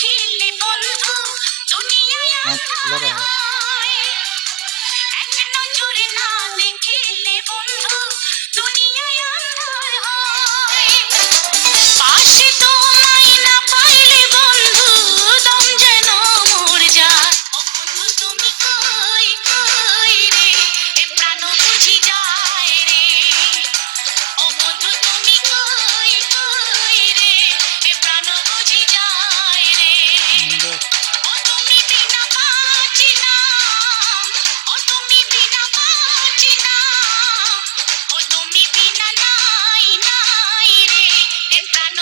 দেখিলে বন্ধু দুনিয়ায় আন্ধার হয়। এক নজরে না দেখিলে বন্ধু দুনিয়ায় আন্ধার হয়। পাশে তোমায় না পাইলে বন্ধু দম যেন মর যায়। ও বন্ধু তুমি কই কই রে, এ প্রাণ বুঝি যায় রে। ও বন্ধু তুমি কই কই রে, এ প্রাণ বুঝি যায় রে। ও তুমি বিনা বাঁচি না, ও তুমি বিনা বাঁচি না, ও তুমি বিনা নাই নাই রে, এ প্রাণ